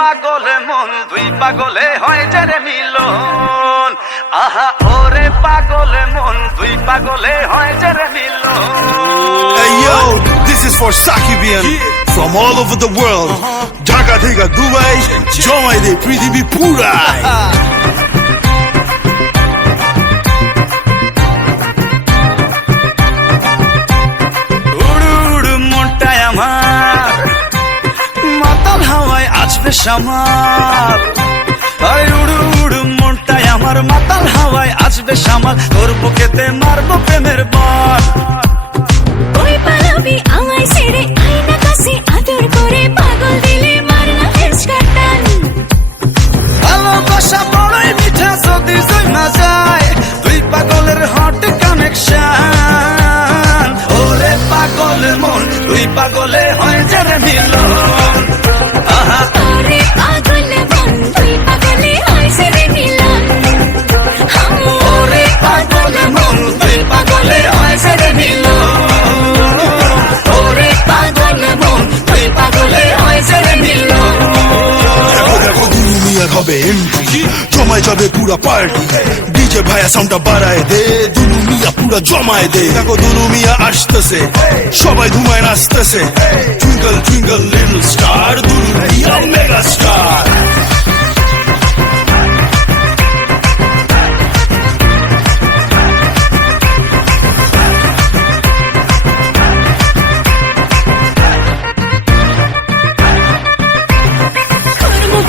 পাগলে মন দুই পাগলে হয় যারে মিলন আহা ওরে পাগলে মন দুই পাগলে হয় যারে মিলন Hey yo, this is for Sakibian from all over the world. Dhaka theka Dubai, jomai de prithibi purai. মাতাল হাওয়ায় আসবে সামাল উড়ু উড়ু মনটাই আমার মাতাল হাওয়ায় আসবে সামাল তোর বুকেতে মারবো প্রেমের বল ওই পালাবি আমায় ছেড়ে আয়না কাছে আদর করে পাগল দিলে মারনা হেসকাটান ভালোবাসা বড়ই মিঠা যদি জমা যায় দুই পাগলের হট কানেকশন ওরে পাগল মন দুই পাগলে হয় যারে মিলন আহা ওরে পাগল মন দুই পাগলে হয় যারে মিলন ওরে পাগল মন দুই পাগলে হয় যারে মিলন ওরে পাগল মন দুই পাগলে হয় যারে মিলন দেখো দুলু মিয়া হবে এন্ট্রি জমায় যাবে পুরা পার্টি ডিজে ভাইয়া সাউন্ডটা বাড়ায় দে দুলু মিয়া পুরা জমায় দে দেখো দুলু মিয়া আসতেছে সবাই ধুমায় নাচতেছে twinkle twinkle little star Dulu Mia mega star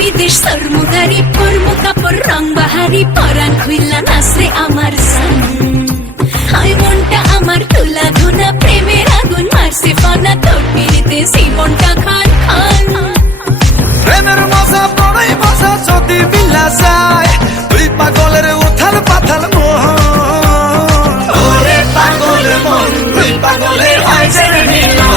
বিদেশ সরমুদারি পরমু কাপড় রং বাহারি পরান খুইলা নাচরে আমার সান হাই মনটা আমার তুলা ধুনা প্রেমের আগুন মারছে ফানা তোর পিড়িতে জীবনটা খান খান প্রেমের মজা বড়ই মজা যদি মিলা যায় দুই পাগলের উথাল পাথাল মোহন ওরে পাগল মন দুই পাগলে হয় যারে মিলন